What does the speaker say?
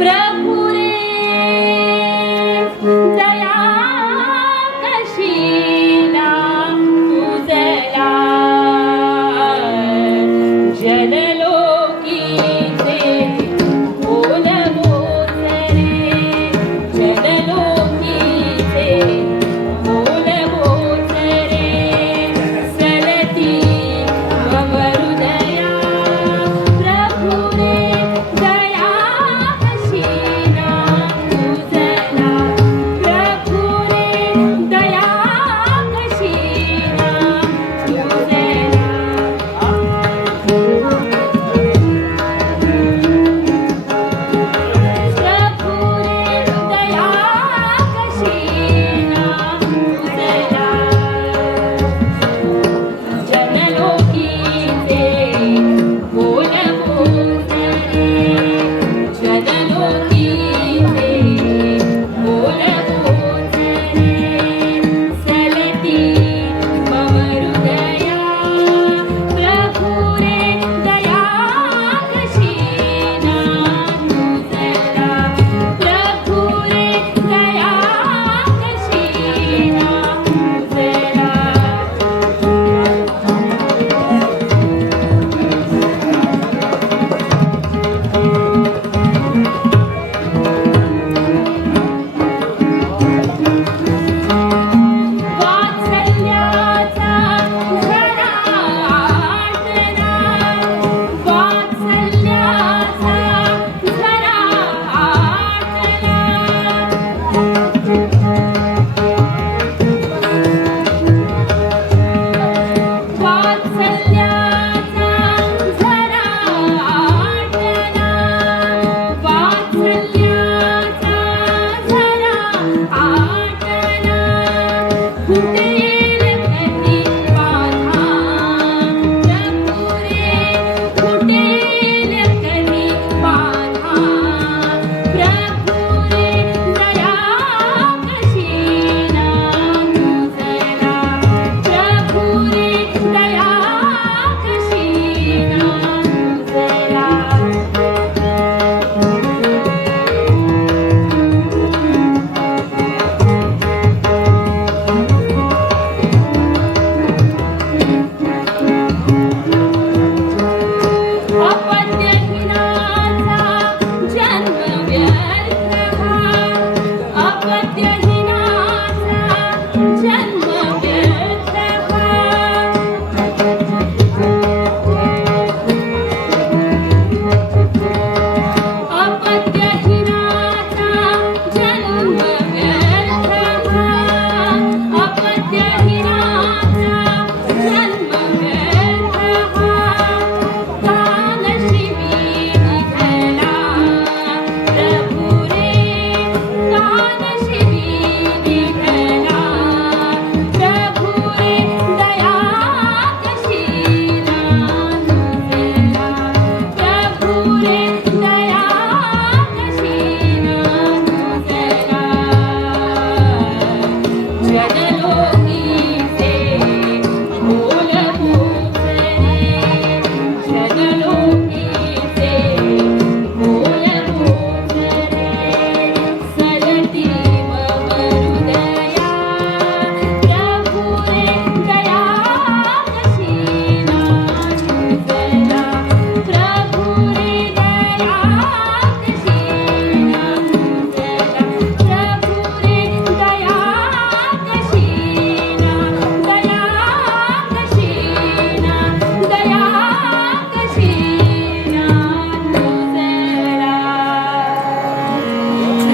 pra